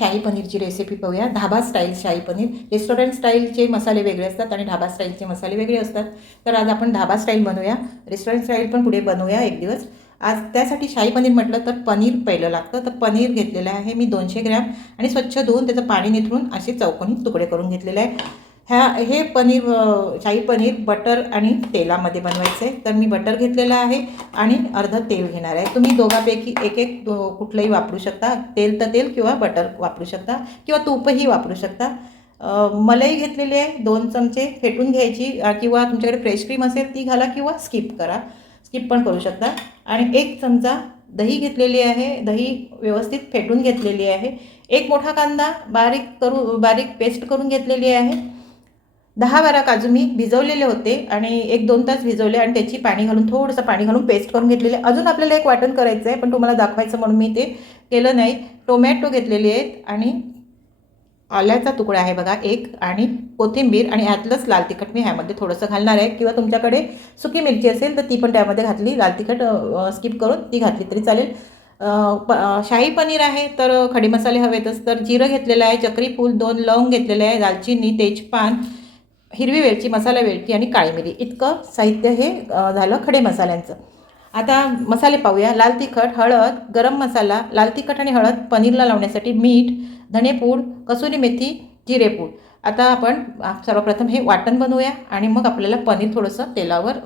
शाही पनीरची रेसिपी पाहूया. धाबा स्टाईल शाही पनीर. रेस्टॉरंट स्टाईलचे मसाले वेगळे असतात आणि धाबा स्टाईलचे मसाले वेगळे असतात. तर आज आपण धाबा स्टाईल बनवूया. रेस्टॉरंट स्टाईल पण पुढे बनवूया एक दिवस. आज त्यासाठी शाही पनीर म्हटलं तर पनीर पहिलं लागतं. तर पनीर घेतलेलं आहे मी दोनशे ग्रॅम आणि स्वच्छ धुवून त्याचं पाणी निथळून असे चौकोनी तुकडे करून घेतलेले आहे. ह्या हे पनीर शाही पनीर बटर आणि तेलामध्ये बनवायचं. आहे तर मी बटर घेतलेलं आहे आणि अर्ध तेल घेणार आहे. तुम्ही दोघापैकी एक एक दो कुठलंही वापरू शकता. तेल तर तेल किंवा बटर वापरू शकता किंवा तूपही वापरू शकता. मलाई घेतलेली आहे. दोन चमचे फेटून घ्यायची किंवा तुमच्याकडे फ्रेश क्रीम असेल ती घाला किंवा स्किप करा. स्किप पण करू शकता. आणि एक चमचा दही घेतलेली आहे. दही व्यवस्थित फेटून घेतलेली आहे. एक मोठा कांदा बारीक करू बारीक पेस्ट करून घेतलेली आहे. दहा बारा काजू मी भिजवलेले होते आणि एक दोन तास भिजवले आणि त्याची पाणी घालून थोडंसं पाणी घालून पेस्ट करून घेतलेले. अजून आपल्याला एक वाटण करायचं आहे पण तुम्हाला दाखवायचं म्हणून मी ते केलं नाही. टोमॅटो घेतलेले आहेत आणि आल्याचा तुकडा आहे बघा एक आणि कोथिंबीर आणि यातलंच लाल तिखट मी ह्यामध्ये थोडंसं घालणार आहे. किंवा तुमच्याकडे सुकी मिरची असेल तर ती पण त्यामध्ये घातली. लाल तिखट स्किप करून ती घातली तरी चालेल. प शाही पनीर आहे तर खडे मसाले हवेतच. तर जिरं घेतलेलं आहे चक्री फूल दोन लवंग घेतलेले आहे दालचिनी तेजपान हिरवी वेलची मसाला वेलची आणि काळी मिरी. इतकं साहित्य हे झालं खडे मसाल्यांचं. आता मसाले पाहूया. लाल तिखट हळद गरम मसाला लाल तिखट आणि हळद पनीरला लावण्यासाठी मीठ धनेपूड कसुरी मेथी जिरेपूड आता आपण सर्वप्रथम हे वाटण बनवूया आणि मग आपल्याला पनीर थोडंसं तेलावर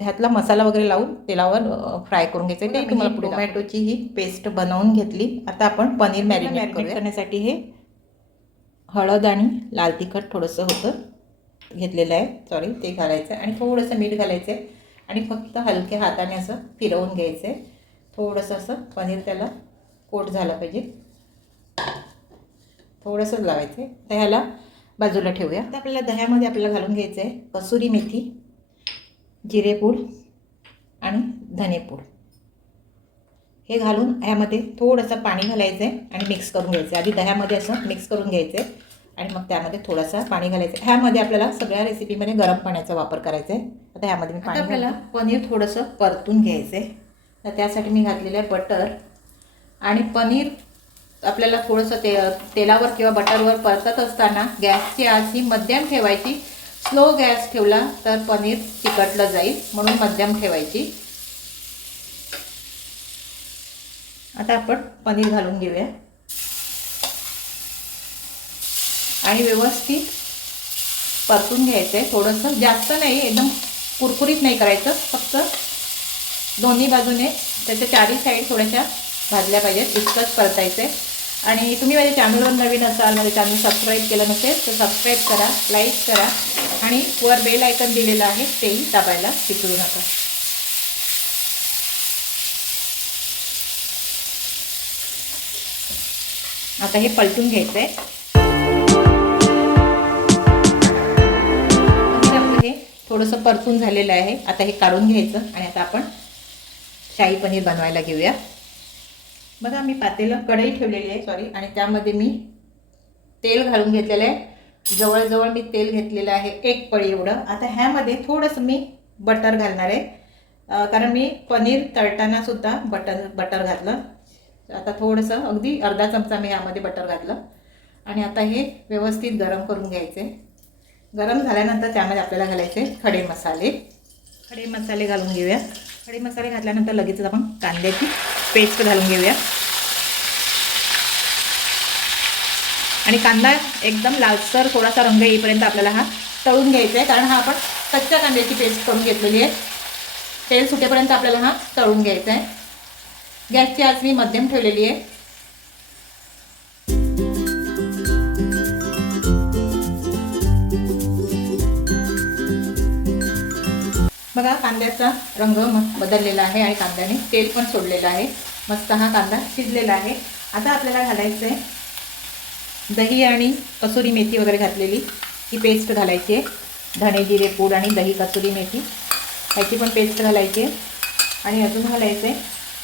ह्यातला मसाला वगैरे लावून तेलावर फ्राय करून घ्यायचं आहे. ते तुम्हाला पुढे टोमॅटोची ही पेस्ट बनवून घेतली. आता आपण पनीर मॅरिनेट करण्यासाठी हे हळद आणि लाल तिखट थोडंसं होतं. घेतलेलं आहे. सॉरी ते घालायचं आहे आणि थोडंसं मीठ घालायचं आहे आणि फक्त हलक्या हाताने असं फिरवून घ्यायचं आहे थोडंसं असं पनीर त्याला कोट झालं पाहिजे. थोडंसंच लावायचं आहे तर ह्याला बाजूला ठेवूया. तर आपल्याला दह्यामध्ये आपल्याला घालून घ्यायचं आहे कसुरी मेथी जिरेपूड आणि धनेपूड हे घालून ह्यामध्ये थोडंसं पाणी घालायचं आहे आणि मिक्स करून घ्यायचं आहे आधी दह्यामध्ये असं मिक्स करून घ्यायचं आहे आणि मग त्यामध्ये थोडासा पाणी घालायचं. ह्यामध्ये आपल्याला सगळ्या रेसिपीमध्ये गरम पाण्याचा वापर करायचा आहे. आता ह्यामध्ये मी पाणी आपल्याला पनीर थोडंसं परतून घ्यायचं आहे. तर त्यासाठी मी घातलेलं आहे बटर. आणि पनीर आपल्याला थोडंसं ते तेलावर किंवा बटरवर परतत असताना गॅसची आच ही मध्यम ठेवायची. स्लो गॅस ठेवला तर पनीर चिकटलं जाईल म्हणून मध्यम ठेवायची. आता आपण पनीर घालून घेऊया. आणि व्यवस्थित परतून घ्यायचं आहे थोडंसं जास्त नाही एकदम कुरकुरीत नाही करायचं. फक्त दोन्ही बाजूने त्याच्या चारही साईड थोड्याशा भाजल्या पाहिजेत. इतकंच परतायचं आहे आणि तुम्ही माझ्या चॅनलवर नवीन असाल माझं चॅनल सबस्क्राईब केलं नसेल तर सबस्क्राईब करा लाईक करा आणि वर बेल आयकन दिलेलं आहे तेही दाबायला विसरू नका. आता हे पलटून घ्यायचं आहे थोडंसं परतून झालेलं आहे. आता हे काढून घ्यायचं आणि आता आपण शाही पनीर बनवायला घेऊया. बघा मी पातेलं कढई ठेवलेली आहे सॉरी आणि त्यामध्ये मी तेल घालून घेतलेलं आहे. जवळजवळ मी तेल घेतलेलं आहे एक पळी एवढं. आता ह्यामध्ये थोडंसं मी बटर घालणार आहे. कारण मी पनीर तळताना सुद्धा बटर बटर घातलं. आता थोडंसं अगदी अर्धा चमचा मी यामध्ये बटर घातलं. आणि आता हे व्यवस्थित गरम करून घ्यायचे. गरम झाल्यानंतर त्यामध्ये आपल्याला घालायचे खडे मसाले. खडे मसाले घालून घेऊया. खडे मसाले घातल्यानंतर लगेचच आपण कांद्याची पेस्ट घालून घेऊया. आणि कांदा एकदम लालसर थोडासा रंग येईपर्यंत आपल्याला हा तळून घ्यायचा आहे. कारण हा आपण कच्च्या कांद्याची पेस्ट करून घेतलेली आहे. तेल सुटेपर्यंत आपल्याला हा तळून घ्यायचा आहे. गॅसची आज मी मध्यम ठेवलेली आहे. बघा कांद्याचा रंग बदललेला आहे आणि कांद्याने तेल पण सोडलेलं आहे. मस्त हा कांदा शिजलेला आहे. आता आपल्याला घालायचं आहे दही आणि कसुरी मेथी वगैरे घातलेली. ही पेस्ट घालायची आहे. धणे जिरे पूड आणि दही कसुरी मेथी. ह्याची पण पेस्ट घालायची आहे. आणि अजून घालायचं आहे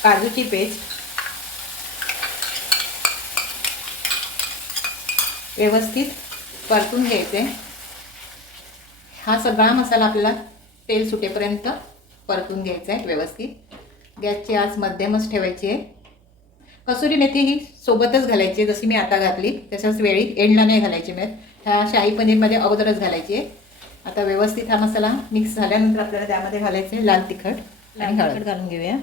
काजूची पेस्ट व्यवस्थित परतून घ्यायचे हा सगळा मसाला आपल्याला तेल सुटेपर्यंत परतून घ्यायचा आहे व्यवस्थित. गॅसची आज मध्यमच ठेवायची आहे. कसुरी मेथी ही सोबतच घालायची आहे जशी मी आता घातली तशाच वेळी एंडला नाही घालायची मेथ. ह्या शाही पनीरमध्ये अगोदरच घालायची आहे. आता व्यवस्थित हा मसाला मिक्स झाल्यानंतर आपल्याला त्यामध्ये घालायचे लाल तिखट आणि हळद. घालून घेऊया.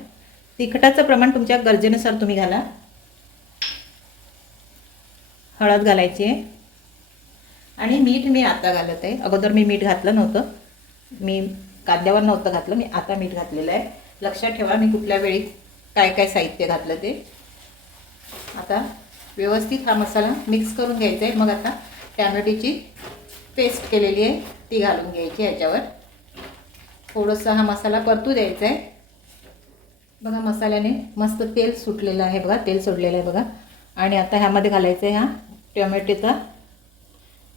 तिखटाचं प्रमाण तुमच्या गरजेनुसार तुम्ही घाला. हळद घालायची आहे. आणि मीठ मी आता घालत आहे. अगोदर मी मीठ घातलं नव्हतं. मी कांद्यावर नव्हतं घातलं मी आता मीठ घातलेलं आहे. लक्षात ठेवा मी कुठल्या वेळी काय काय साहित्य घातलं ते. आता व्यवस्थित हा मसाला मिक्स करून घ्यायचा आहे. मग आता टॅमॅटोची पेस्ट केलेली आहे ती घालून घ्यायची ह्याच्यावर. थोडंसं हा मसाला परतू द्यायचा आहे. बघा मसाल्याने मस्त तेल सुटलेलं आहे बघा तेल सोडलेलं आहे बघा. आणि आता ह्यामध्ये घालायचं आहे हा टोमॅटोचा.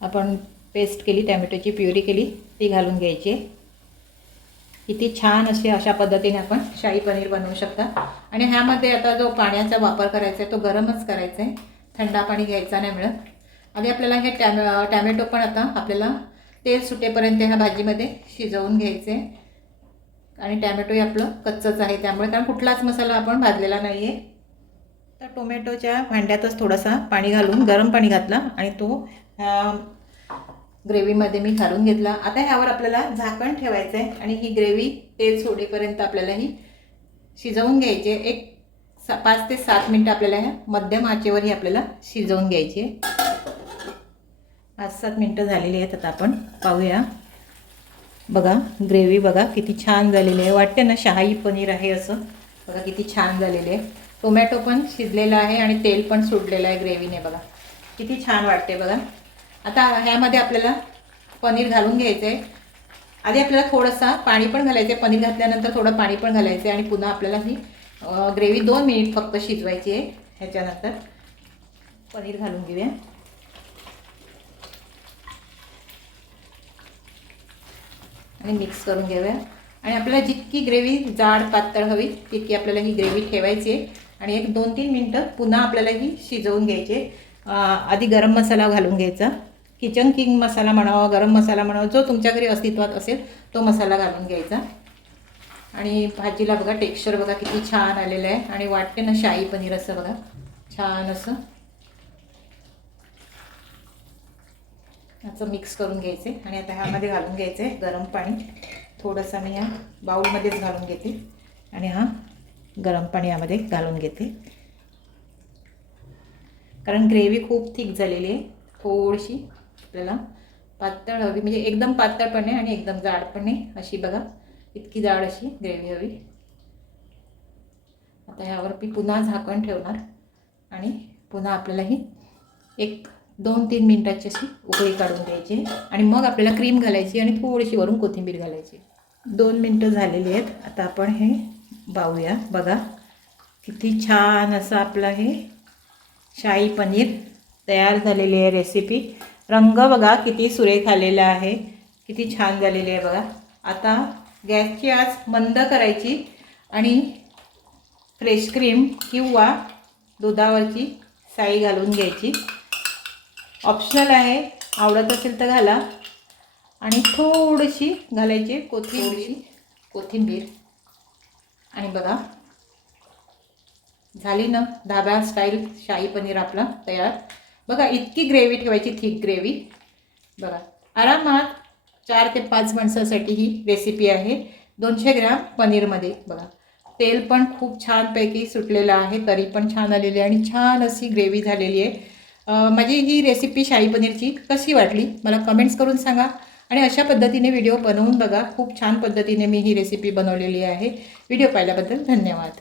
आपण पेस्ट केली टॅमॅटोची प्युरी केली ती घालून घ्यायची आहे. किती छान अशी अशा पद्धतीने आपण शाही पनीर बनवू शकता. आणि ह्यामध्ये आता जो पाण्याचा वापर करायचा आहे तो गरमच करायचा आहे. थंडा पाणी घ्यायचा नाही मिळत. आधी आपल्याला हे टॅम टॅमॅटो पण आता आपल्याला तेल सुटेपर्यंत ह्या भाजीमध्ये शिजवून घ्यायचे. आहे आणि टॅमॅटोही आपलं कच्चंच आहे त्यामुळे कारण कुठलाच मसाला आपण भाजलेला नाही आहे तर टोमॅटोच्या भांड्यातच थोडासा पाणी घालून गरम पाणी घातला आणि तो ग्रेव्हीमध्ये मी घालून घेतला. आता ह्यावर आपल्याला झाकण ठेवायचं आहे आणि ही ग्रेव्ही तेल सोडेपर्यंत आपल्याला ही शिजवून घ्यायची आहे. एक सा पाच ते सात मिनटं आपल्याला ह्या मध्यम आचेवर ही आपल्याला शिजवून घ्यायची आहे. पाच सात मिनटं झालेली आहेत आता आपण. पाहूया. बघा ग्रेव्ही बघा किती छान झालेली आहे. वाटते ना शहाई पनीर आहे असं. बघा किती छान झालेले आहे. टोमॅटो पण शिजलेला आहे आणि तेल पण सुटलेलं आहे ग्रेव्हीने बघा. किती छान वाटते बघा. आता ह्यामध्ये आपल्याला पनीर घालून घ्यायचं आहे आधी आपल्याला थोडंसं पाणी पण घालायचं आहे पनीर घातल्यानंतर थोडं पाणी पण घालायचं आहे आणि पुन्हा आपल्याला ही ग्रेव्ही दोन मिनिट फक्त शिजवायची आहे. ह्याच्यानंतर पनीर घालून घेऊया. आणि मिक्स करून घेऊया. आणि आपल्याला जितकी ग्रेव्ही जाड पातळ हवी तितकी आपल्याला ही ग्रेव्ही ठेवायची आहे. आणि एक दोन तीन मिनटं पुन्हा आपल्याला ही शिजवून घ्यायची आधी गरम मसाला घालून घ्यायचा. किचन किंग मसाला म्हणावा गरम मसाला म्हणावा जो तुमच्या घरी अस्तित्वात असेल तो मसाला घालून घ्यायचा. आणि भाजीला बघा टेक्स्चर बघा किती छान आलेलं आहे. आणि वाटते ना शाही पनीर असं बघा. छान असं. याचं मिक्स करून घ्यायचे. आणि आता ह्यामध्ये घालून घ्यायचं आहे गरम पाणी. थोडंसं मी ह्या बाऊलमध्येच घालून घेते. आणि हा गरम पाणी यामध्ये घालून घेते. कारण ग्रेव्ही खूप थिक झालेली आहे. थोडीशी आपल्याला पातळ हवी म्हणजे एकदम पातळ पण नाही आणि एकदम जाड पण नाही. अशी बघा इतकी जाड अशी ग्रेव्ही हवी. आता ह्यावर मी पुन्हा झाकण ठेवणार आणि पुन्हा आपल्याला ही एक दोन तीन मिनटाची अशी उकळी काढून द्यायची आणि मग आपल्याला क्रीम घालायची आणि थोडीशी वरून कोथिंबीर घालायची. दोन मिनटं झालेली आहेत. आता आपण हे पाहूया बघा किती छान असं आपलं हे शाही पनीर तयार झालेली आहे रेसिपी रंग बघा किती सुरेख आलेला आहे. किती छान झालेली आहे बघा. आता गॅसची आज मंद करायची आणि फ्रेश क्रीम किंवा दुधावरची साई घालून घ्यायची. ऑप्शनल आहे आवडत असेल तर घाला. आणि थोडीशी घालायची कोथिंबीर. कोथिंबीर. आणि बघा झाली ना धाब्या स्टाईल शाही पनीर आपला तयार. बघा इतकी ग्रेव्ही ठेवायची थिक ग्रेव्ही बघा आरामात चार ते पाच माणसासाठी ही रेसिपी आहे. दोनशे ग्रॅम पनीरमध्ये बघा. तेल पण खूप छानपैकी सुटलेलं आहे तरी पण छान आलेली आहे आणि छान अशी ग्रेव्ही झालेली आहे. माझी ही रेसिपी शाही पनीरची कशी वाटली मला कमेंट्स करून सांगा आणि अशा पद्धतीने व्हिडिओ बनवून बघा. खूप छान पद्धतीने मी ही रेसिपी बनवलेली आहे. व्हिडिओ पाहिल्याबद्दल धन्यवाद.